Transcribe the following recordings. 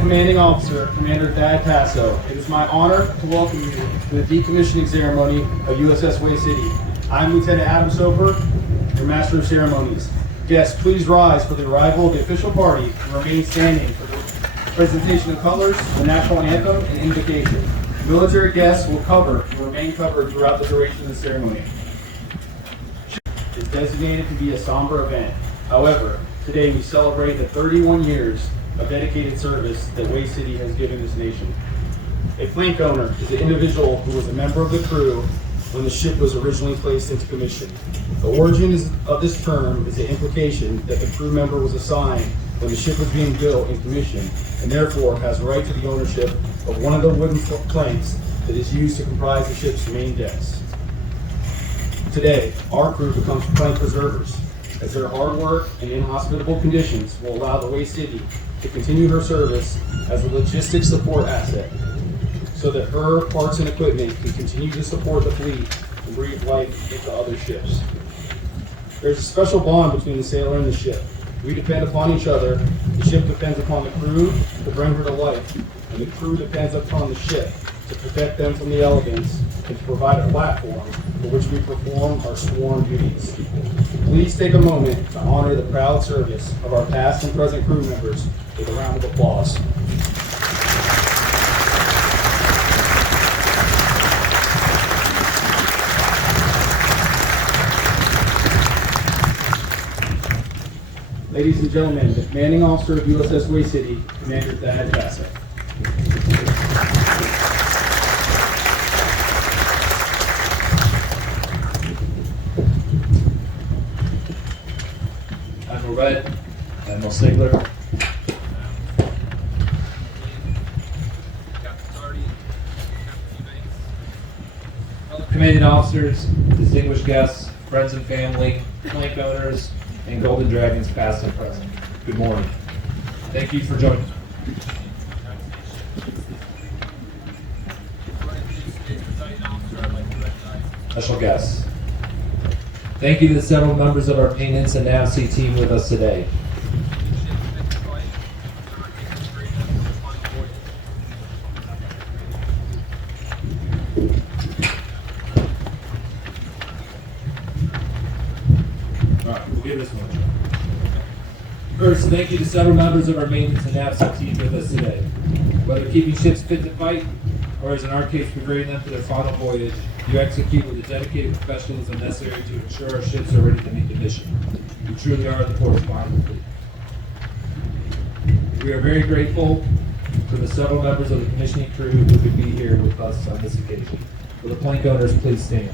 Commanding Officer, Commander Thad Tasso. It is my honor to welcome you to the decommissioning ceremony of USS Huè City. I'm Lieutenant Adam Soper, your Master of Ceremonies. Guests, please rise for the arrival of the official party and remain standing for the presentation of colors, the national anthem, and invocation. Military guests will remain covered throughout the duration of the ceremony. It is designated to be a somber event. However, today we celebrate the 31 years of dedicated service that Huè City has given this nation. A plank owner is an individual who was a member of the crew when the ship was originally placed into commission. The origin of this term is the implication that the crew member was assigned when the ship was being built in commission and therefore has right to the ownership of one of the wooden planks that is used to comprise the ship's main decks. Today, our crew becomes plank preservers, as their hard work and inhospitable conditions will allow the Huè City to continue her service as a logistics support asset, so that her parts and equipment can continue to support the fleet and breathe life into other ships. There's a special bond between the sailor and the ship. We depend upon each other. The ship depends upon the crew to bring her to life, and the crew depends upon the ship to protect them from the elements and to provide a platform for which we perform our sworn duties. Please take a moment to honor the proud service of our past and present crew members with a round of applause. Ladies and gentlemen, the commanding officer of USS Huè City, Commander Thad Tasso. Admiral Red, Admiral Sigler, commanding officers, distinguished guests, friends and family, plank owners, and Golden Dragons past and present. Good morning. Thank you for joining. Special guests. Thank you to the several members of our maintenance and namesake team with us today. First, thank you to several members of our maintenance and namesake team with us today. Whether keeping ships fit to fight, or as in our case, preparing them for their final voyage, you execute with the dedicated professionalism necessary to ensure our ships are ready to meet the mission. You truly are the corresponding fleet. We are very grateful for the several members of the commissioning crew who could be here with us on this occasion. Will the plank owners please stand?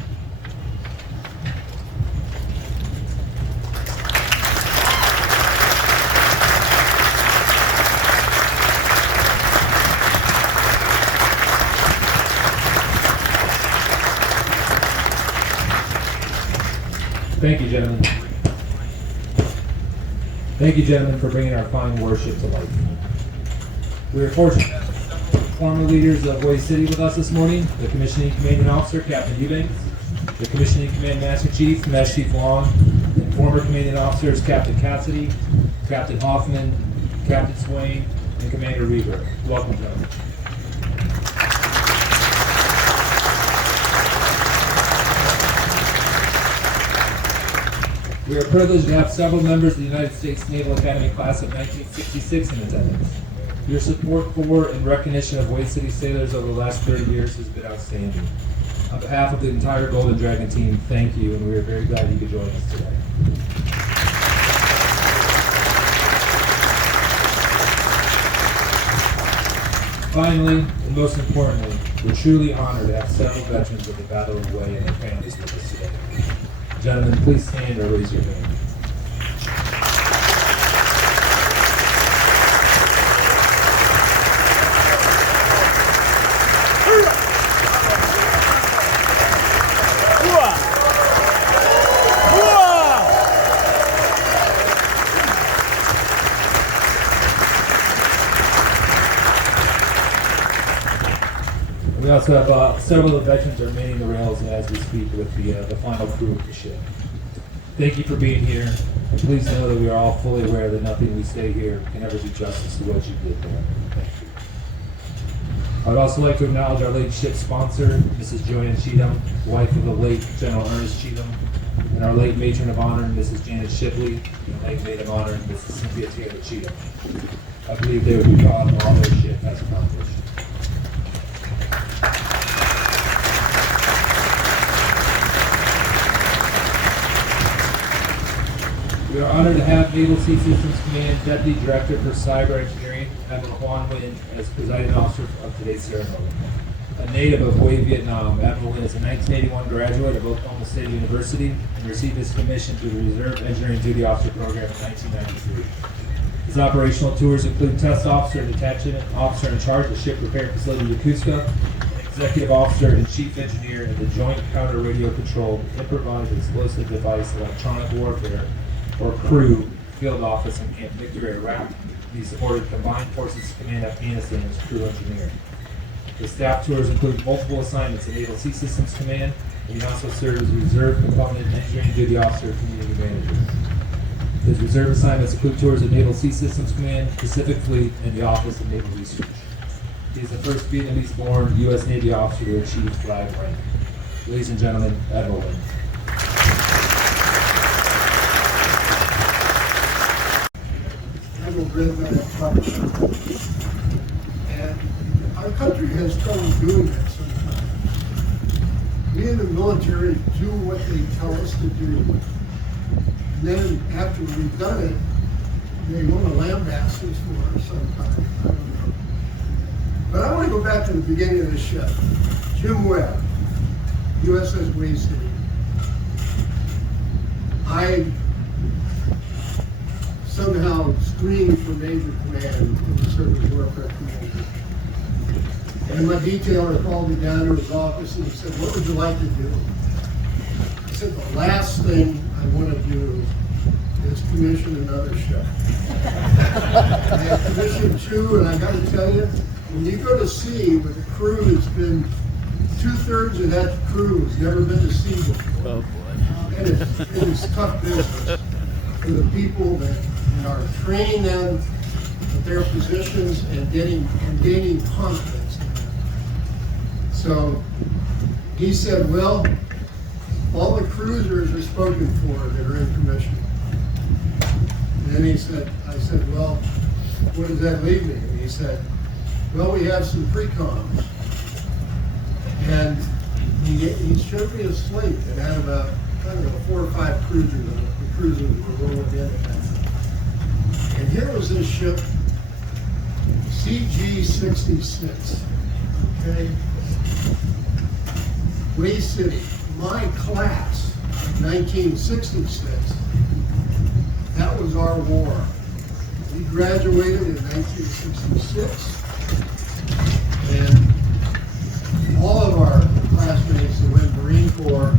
Thank you, gentlemen. Thank you, gentlemen, for bringing our fine warship to life. We are fortunate to have several former leaders of Huè City with us this morning: the Commissioning Commanding Officer, Captain Eubanks, the Commissioning Command Master Chief, Master Chief Long, and former Commanding Officers, Captain Cassidy, Captain Hoffman, Captain Swain, and Commander Reaver. Welcome, gentlemen. We are privileged to have several members of the United States Naval Academy class of 1966 in attendance. Your support for and recognition of Huè City sailors over the last 30 years has been outstanding. On behalf of the entire Golden Dragon team, thank you, and we are very glad you could join us today. Finally, and most importantly, we're truly honored to have several veterans of the Battle of Huè and their families with us today. Gentlemen, please stand or raise your hand. We also have several of the veterans are manning the rails as we speak with the final crew of the ship. Thank you for being here. And please know that we are all fully aware that nothing we say here can ever do justice to what you did there. Thank you. I would also like to acknowledge our late ship sponsor, Mrs. Joanne Cheatham, wife of the late General Ernest Cheatham, and our late matron of honor, Mrs. Janet Shipley, and late maid of honor, Mrs. Cynthia Taylor Cheatham. I believe they would be proud of all their ship has accomplished. We are honored to have Naval Sea Systems Command Deputy Director for Cyber Engineering, Admiral Juan Nguyen, as presiding officer of today's ceremony. A native of Hue, Vietnam, Admiral Nguyen is a 1981 graduate of Oklahoma State University and received his commission through the Reserve Engineering Duty Officer Program in 1993. His operational tours include Test Officer and Detachment Officer in charge of the Ship Repair Facility Yokosuka, Executive Officer and Chief Engineer of the Joint Counter Radio Controlled Improvised Explosive Device Electronic Warfare, or CREW, Field Office in Camp Victory, Iraq. He supported Combined Forces Command Afghanistan as crew engineer. His staff tours include multiple assignments at Naval Sea Systems Command, and he also served as Reserve Component Engineering Duty Officer and Community Manager. His reserve assignments include tours at Naval Sea Systems Command, Pacific Fleet, and the Office of Naval Research. He is the first Vietnamese-born U.S. Navy officer to achieve flag rank. Ladies and gentlemen, Admiral Nguyen. And our country has trouble doing that sometimes. We in the military do what they tell us to do. And then after we've done it, they want to lambaste us for it sometimes. I don't know. But I want to go back to the beginning of the ship. Jim Webb, USS Huè City. I somehow screened for Major Command in the Surface Warfare Command. And my detailer called me down to his office and he said, "What would you like to do?" I said, "The last thing I want to do is commission another ship." I have commissioned two, and I got to tell you, when you go to sea with a crew that's been, 2/3 of that crew has never been to sea before. Oh boy. And it is tough business for the people that are training them at their positions and gaining confidence in them. So he said, "Well, all the cruisers are spoken for that are in commission." And then I said, "Well, what does that leave me?" And he said, "Well, we have some pre-coms." And he showed me a slate that had about, I don't know, 4 or 5 cruisers on it. The cruisers were rolling in at that time. And here was this ship, CG66, okay? Huè City, my class, 1966, that was our war. We graduated in 1966, and all of our classmates that went Marine Corps,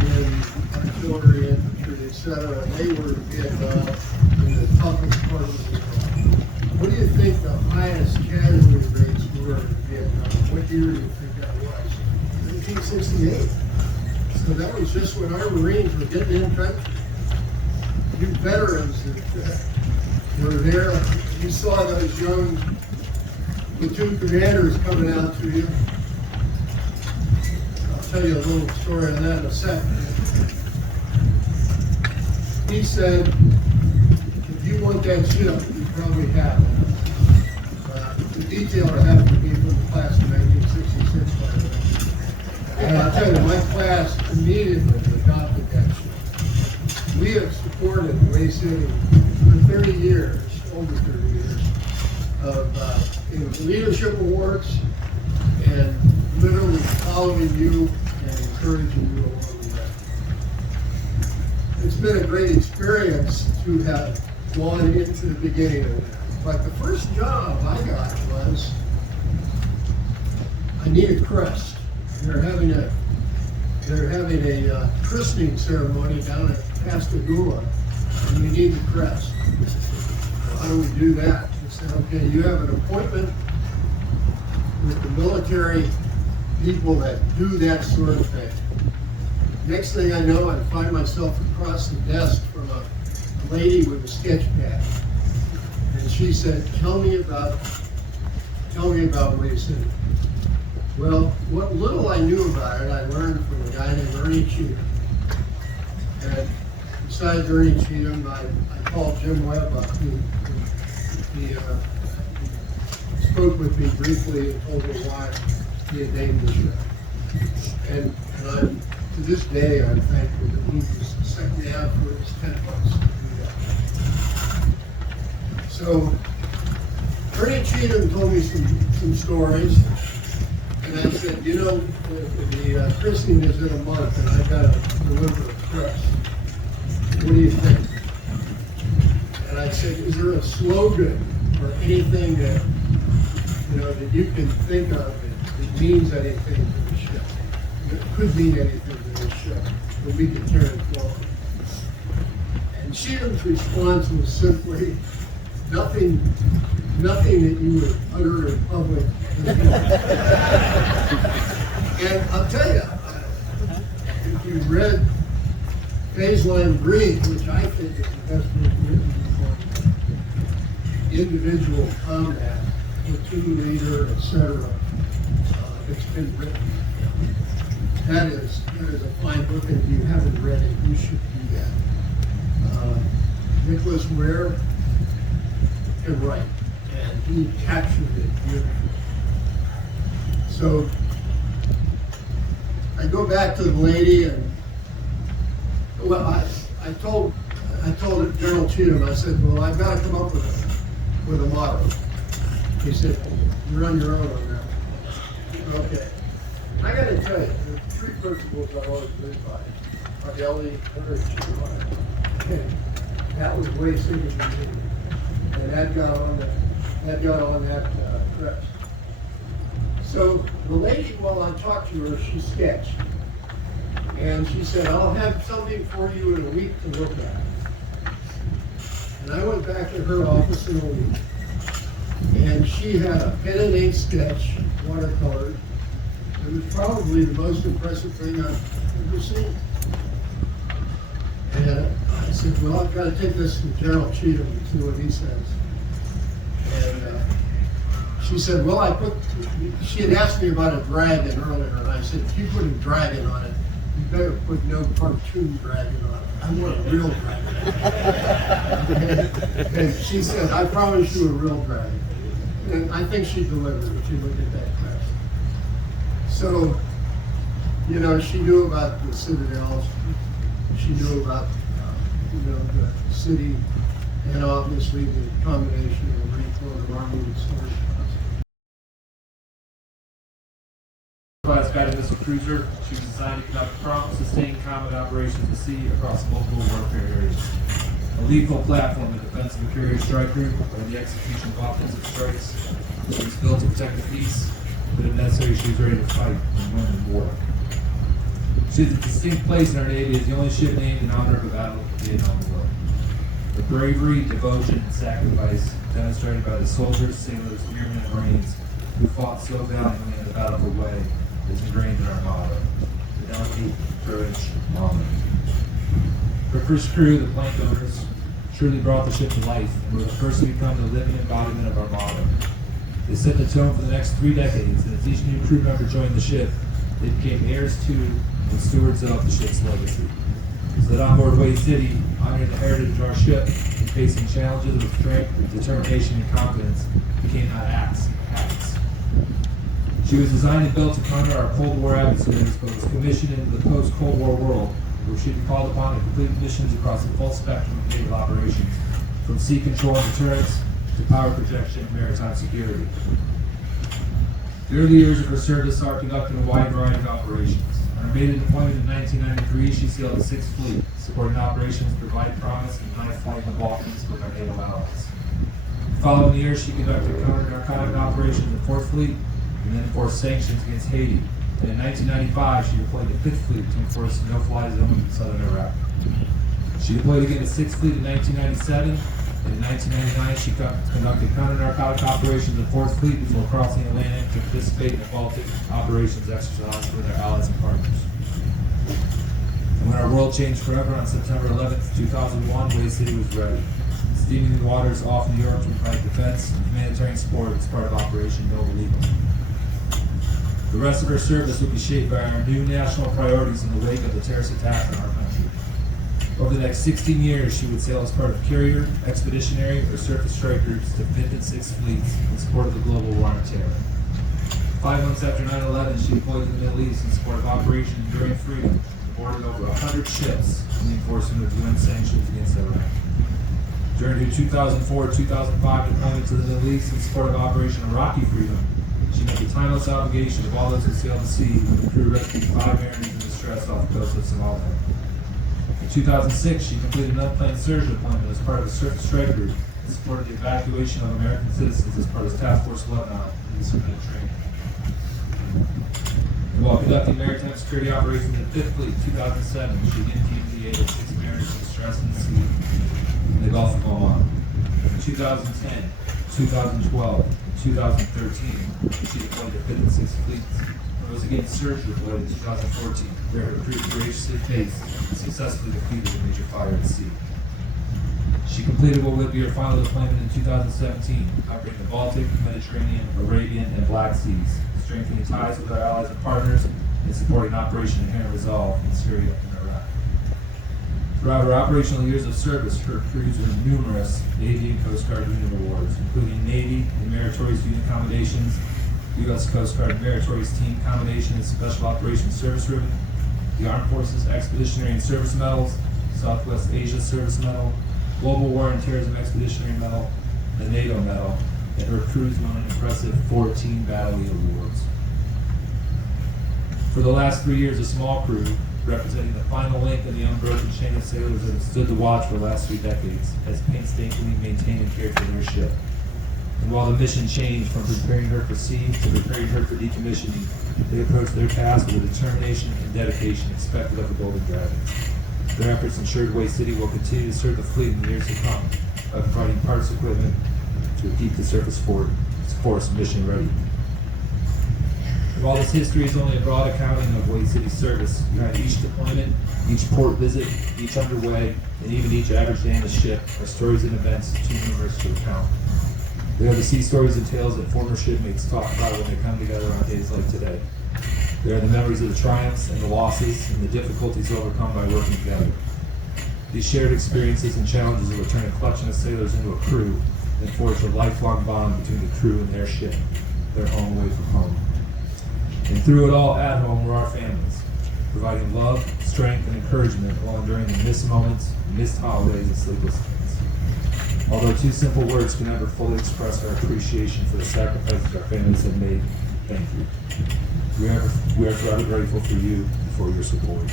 in artillery, infantry, etc., they were in Vietnam in the toughest part of the war. What do you think the highest casualty rates were in Vietnam? What year do you think that was? 1968. So that was just when our Marines were getting in country. You veterans that were there, you saw those young platoon commanders coming out to you. I'll tell you a little story on that in a second. He said, "If you want that ship, you probably have it." The detailer happened to be from the class of 1966, by the way. And I'll tell you, my class immediately adopted that ship. We have supported Huè City for 30 years, over 30 years, of leadership awards and literally following you and encouraging you along the way. It's been a great experience to have gone into the beginning of that. But the first job I got was, I need a crest. They're having a christening ceremony down at Pascagoula, and we need the crest. Well, how do we do that? They said, "Okay, you have an appointment with the military people that do that sort of thing." Next thing I know, I find myself across the desk from a lady with a sketch pad. And she said, tell me about Huè City. Well, what little I knew about it, I learned from a guy named Ernie Cheatham. And besides Ernie Cheatham, I called Jim Webb up. He spoke with me briefly and told me why he had named the ship. And I'm, to this day, I'm thankful that he was the second half for his 10 bucks to do that. So, Ernie Cheatham told me some stories, and I said, you know, the christening is in a month, and I've got to deliver a crest. What do you think? And I said, is there a slogan or anything that, you know, that you can think of that means anything to the ship? That could mean anything to the ship, that we can carry it forward? And Cheatham's response was simply, nothing that you would utter in public. And I'll tell you, if you read Phase Line Green, which I think is the best book written for individual combat, platoon leader, etc., it's been written. That is a fine book, and if you haven't read it, you should do that. Nicholas Ware can write, and he captured it beautifully. So I go back to the lady, and well, I told General Cheatham, I said, well, I've got to come up with a motto. He said, you're on your own on that. Okay. I got to tell you, the three principles I've always lived by: fidelity, courage, and honor. Okay. That was Huè City to me, and that got on that crest. So the lady, while I talked to her, she sketched, and she said, "I'll have something for you in a week to look at." And I went back to her office in a week, and she had a pen and ink sketch, watercolored. It was probably the most impressive thing I've ever seen. And I said, well, I've got to take this to General Cheatham and see what he says. And she said, well, she had asked me about a dragon earlier, and I said, if you put a dragon on it, you better put no cartoon dragon on it. I want a real dragon. And she said, I promise you a real dragon. And I think she delivered if you look at that crest. So, you know, she knew about the citadels. She knew about, the city, and obviously the combination of the Marine Corps, the Army, and storage Class guided missile cruiser. She was designed to conduct prompt, sustained combat operations at sea across multiple warfare areas. A lethal platform in defense of a carrier strike group or the execution of offensive strikes. She was built to protect the peace, but if necessary, she was ready to fight and win the war. She has a distinct place in our Navy as the only ship named in honor of the Battle of the Vietnam War. The bravery, devotion, and sacrifice demonstrated by the soldiers, sailors, airmen, and Marines who fought so valiantly in the Battle of Huè is ingrained in our motto: fidelity, courage, honor. Her first crew, the plank owners, truly brought the ship to life and were the first to become the living embodiment of our motto. They set the tone for the next 3 decades, and as each new crew member joined the ship, they became heirs to and stewards of the ship's legacy. So that on board Huè City, honoring the heritage of our ship and facing challenges with strength, determination, and confidence became not acts, habits. She was designed and built to counter our Cold War adversaries, but was commissioned into the post-Cold War world, where she'd be called upon to complete missions across the full spectrum of naval operations, from sea control and deterrence to power projection and maritime security. The early years of her service saw her conducting a wide variety of operations. On her maiden deployment in 1993, she sailed the 6th Fleet, supporting operations to provide promise and night flight in the Balkans with our naval allies. The following year, she conducted counter-narcotic operations in the 4th Fleet and then enforced sanctions against Haiti. And in 1995, she deployed the 5th Fleet to enforce the no-fly zone in southern Iraq. She deployed again the 6th Fleet in 1997. In 1999, she conducted counter-narcotic operations in the 4th Fleet before crossing the Atlantic to participate in the Baltic operations exercise with our allies and partners. When our world changed forever on September 11th, 2001, Huè City was ready. Steaming the waters off New York to provide defense and humanitarian support as part of Operation Noble Eagle. The rest of her service would be shaped by our new national priorities in the wake of the terrorist attack on our country. Over the next 16 years, she would sail as part of carrier, expeditionary, or surface strike groups to 56 fleets in support of the global war on terror. 5 months after 9/11, she deployed to the Middle East in support of Operation Enduring Freedom, boarded over 100 ships in the enforcement of UN sanctions against Iraq. During her 2004-2005 deployment to the Middle East in support of Operation Iraqi Freedom, she met the timeless obligation of all those who sailed the sea when the crew rescued 5 mariners in distress off the coast of Somalia. In 2006, she completed an unplanned surge deployment as part of a surface strike group and supported the evacuation of American citizens as part of Task Force Lebanon in the Mediterranean. And while conducting maritime security operations in the 5th Fleet in 2007, she again came to the aid of 6 mariners in distress in the sea in the Gulf of Oman. In 2010, 2012, and 2013, she deployed to 5th and 6th Fleets, and was again surge deployed in 2014, where her crew courageously faced and successfully defeated a major fire at sea. She completed what would be her final deployment in 2017, covering the Baltic, Mediterranean, Arabian, and Black Seas, strengthening ties with our allies and partners, and supporting Operation Inherent Resolve in Syria and Iraq. Throughout her operational years of service, her crews earned numerous Navy and Coast Guard unit awards, including Navy and Meritorious Unit Commendations, U.S. Coast Guard Meritorious Team Commendation and Special Operations Service Ribbon, the Armed Forces Expeditionary and Service Medals, Southwest Asia Service Medal, Global War and Terrorism Expeditionary Medal, the NATO Medal, and her crews won an impressive 14 Battle Awards. For the last 3 years, a small crew, representing the final link in the unbroken chain of sailors that have stood the watch for the last 3 decades, has painstakingly maintained and cared for their ship. And while the mission changed from preparing her for sea to preparing her for decommissioning, they approached their task with the determination and dedication expected of the Golden Dragon. Their efforts ensured Huè City will continue to serve the fleet in the years to come by providing parts equipment to keep the surface force mission ready. And while this history is only a broad accounting of Huè City's service, behind each deployment, each port visit, each underway, and even each average day on the ship are stories and events too numerous to recount. They are the sea stories and tales that former shipmates talk about when they come together on days like today. They are the memories of the triumphs and the losses and the difficulties overcome by working together. These shared experiences and challenges will turn a collection of sailors into a crew and forge a lifelong bond between the crew and their ship, their home away from home. And through it all, at home, we're our families, providing love, strength, and encouragement while enduring the missed moments, missed holidays, and sleepless nights. Although 2 simple words can never fully express our appreciation for the sacrifices our families have made, thank you. We are forever grateful for you and for your support.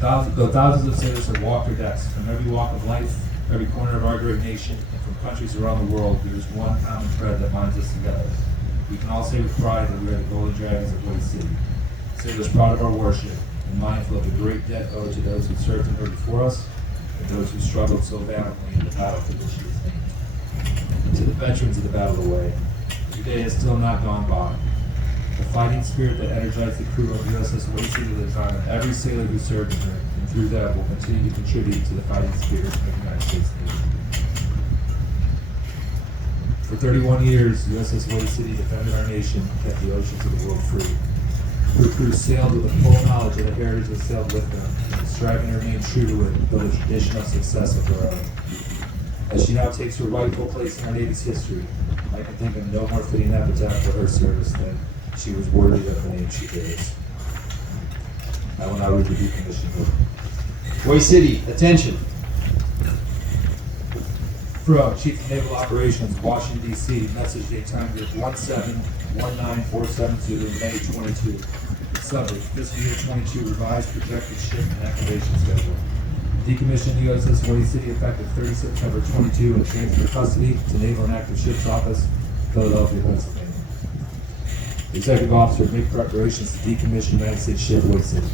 Though thousands of sailors have walked our decks from every walk of life, every corner of our great nation, and from countries around the world, there is one common thread that binds us together. We can all say with pride that we are the Golden Dragons of Huè City. Sailors proud of our worship and mindful of the great debt owed to those who served and heard before us, and those who struggled so valiantly in the battle for which she was named. And to the veterans of the Battle of Huè, your day has still not gone by. The fighting spirit that energized the crew of USS Huè City lives on in every sailor who served in her, and through that will continue to contribute to the fighting spirit of the United States Navy. For 31 years, USS Huè City defended our nation and kept the oceans of the world free. Her crew sailed with the full knowledge of the heritage that sailed with them, and striving to remain true to it, build a tradition of success of her own. As she now takes her rightful place in our Navy's history, I can think of no more fitting epitaph for her service than she was worthy of the name she bears. I will now read the decommissioning order. Huè City, attention. From Chief of Naval Operations, Washington, D.C., message date time group 1719472, May 22. Subject, fiscal year 22, revised projected ship and activation schedule. Decommission USS Huè City effective 30 September 22 and transfer custody to Naval and Active Ships Office, Philadelphia, Pennsylvania. Executive Officer, make preparations to decommission United States ship Huè City.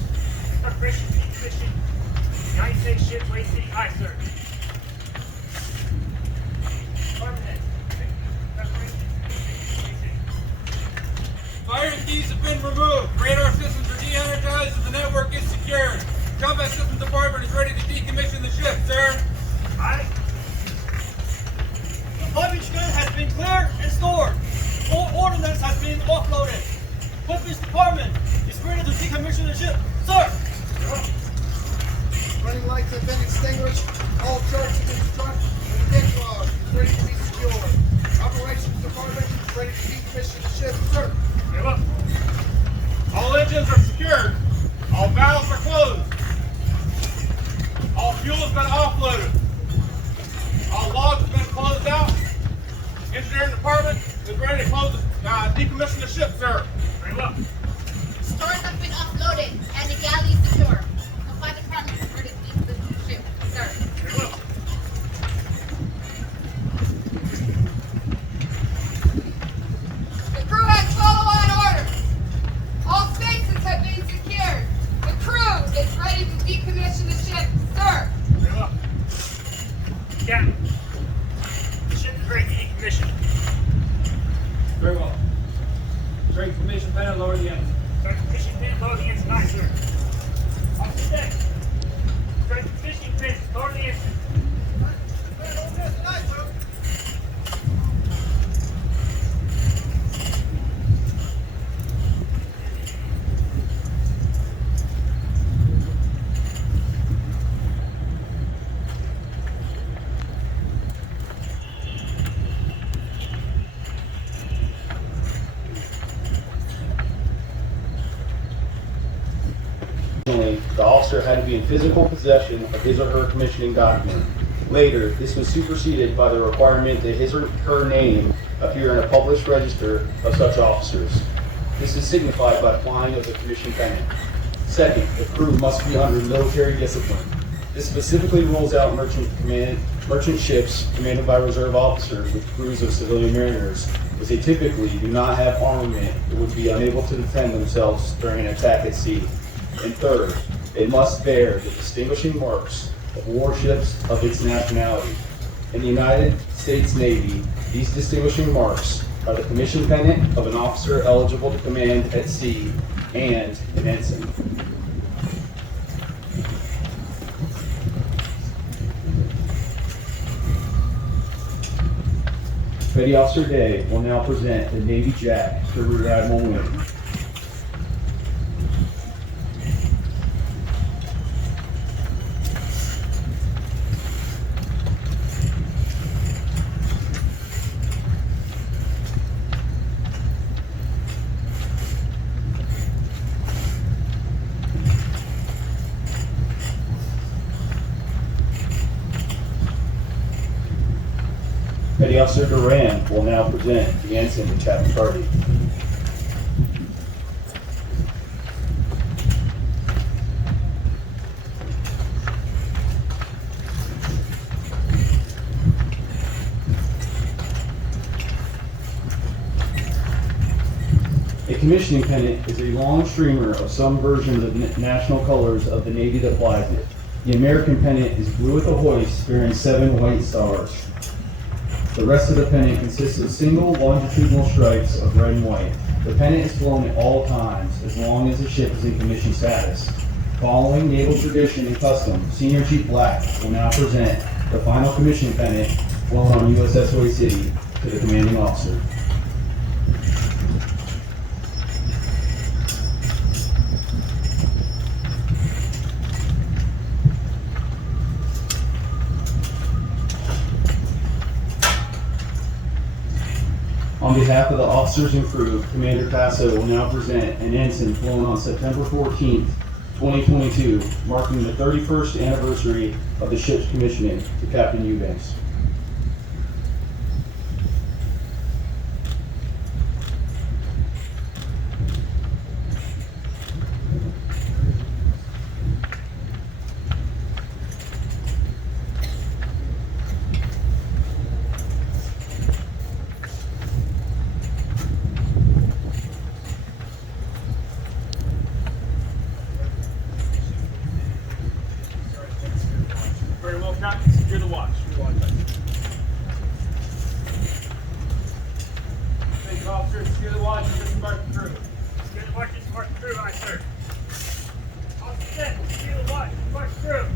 Preparation to decommission United States ship Huè City. Aye, sir. Firing keys have been removed. Radar systems are de-energized and the network is secure. starboard is ready to decommission the ship, sir. Aye. The luggage gun has been cleared and stored. All ordnance has been offloaded. Weapons department is ready to decommission the ship, sir. Running lights have been extinguished. All charts have been struck, and the deck log is ready to be secured. Operations department is ready to decommission the ship, sir. Very well. All engines are secured. All valves are closed. All fuel has been offloaded. All logs have been closed out. Engineering department is ready to decommission the ship, sir. Very well. Stores have been offloaded and the galley is secure. Supply department is ready to decommission the ship, sir. Very well. The crew has follow-on orders. All spaces have been secured. The crew is ready to decommission the ship, sir. Very well. Captain, the ship is ready to decommission. Very well. Straight commission pen, lower the engine. Start the fishing pin, lower the engine. Aye, sir. Off the deck. Start the fishing pin, lower the engine. The officer had to be in physical possession of his or her commissioning document. Later, this was superseded by the requirement that his or her name appear in a published register of such officers. This is signified by flying of the commission pennant. Second, the crew must be under military discipline. This specifically rules out merchant ships commanded by reserve officers with crews of civilian mariners, as they typically do not have armament and would be unable to defend themselves during an attack at sea. And third, they must bear the distinguishing marks of warships of its nationality. In the United States Navy, these distinguishing marks are the commission pennant of an officer eligible to command at sea and an ensign. Petty Officer Day will now present the Navy Jack to Rear Admiral Wynn. Petty Officer Duran will now present the ensign to Captain Carty. A commissioning pennant is a long streamer of some versions of national colors of the Navy that flies it. The American pennant is blue at the hoist bearing 7 white stars. The rest of the pennant consists of single longitudinal stripes of red and white. The pennant is flown at all times as long as the ship is in commission status. Following naval tradition and custom, Senior Chief Black will now present the final commission pennant flown on USS Huè City to the commanding officer. On behalf of the officers and crew, Commander Tasso will now present an ensign flown on September 14th, 2022, marking the 31st anniversary of the ship's commissioning to Captain Eubanks. Very well, Captain. Secure the watch. Thank you, officer. Secure the watch and disembark the crew. Secure the watch, disembark the crew. Aye, sir. Off the deck. Secure the watch, disembark the crew.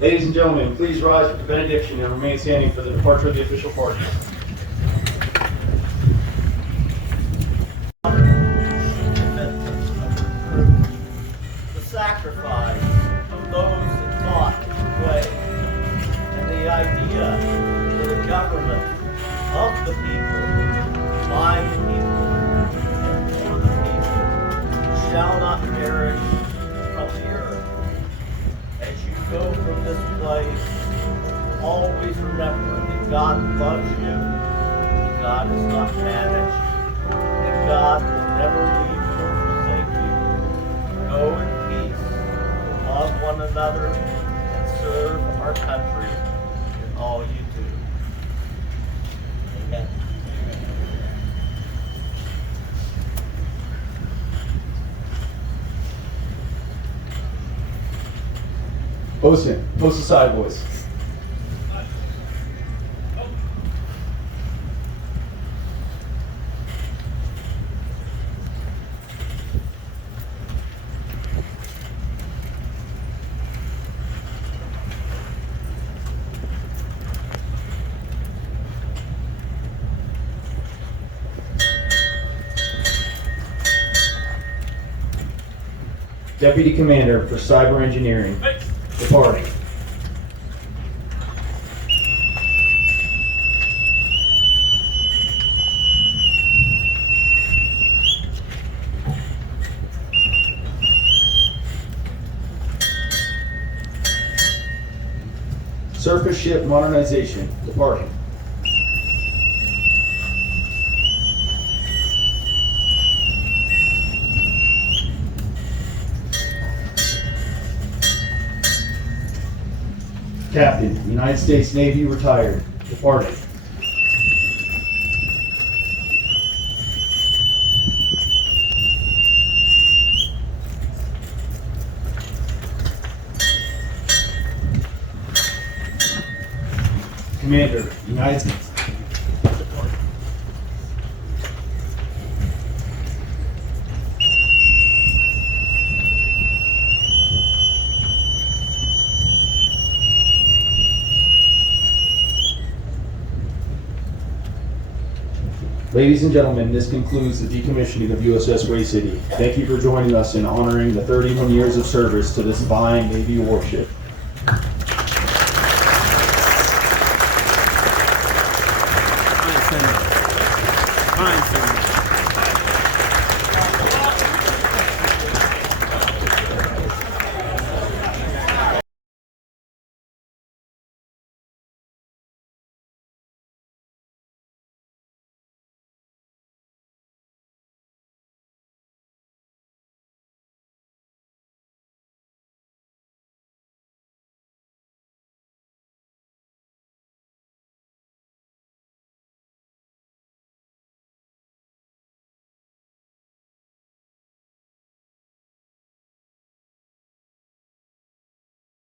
Ladies and gentlemen, please rise for the benediction and remain standing for the departure of the official party. The sacrifice of those that fought the way, and the idea that a government of the people, by the people, and for the people shall not perish from the earth. As you go from this place, always remember that God loves you, that God is not mad at you, and God will never leave you or forsake you. Go in peace, love one another, and serve our country in all you do. Amen. Post aside, boys. Deputy Commander for Cyber Engineering, departing. Surface Ship Modernization, departing. Captain, United States Navy, retired, departing. Commander, United States. Ladies and gentlemen, this concludes the decommissioning of USS Huè City. Thank you for joining us in honoring the 31 years of service to this fine Navy warship.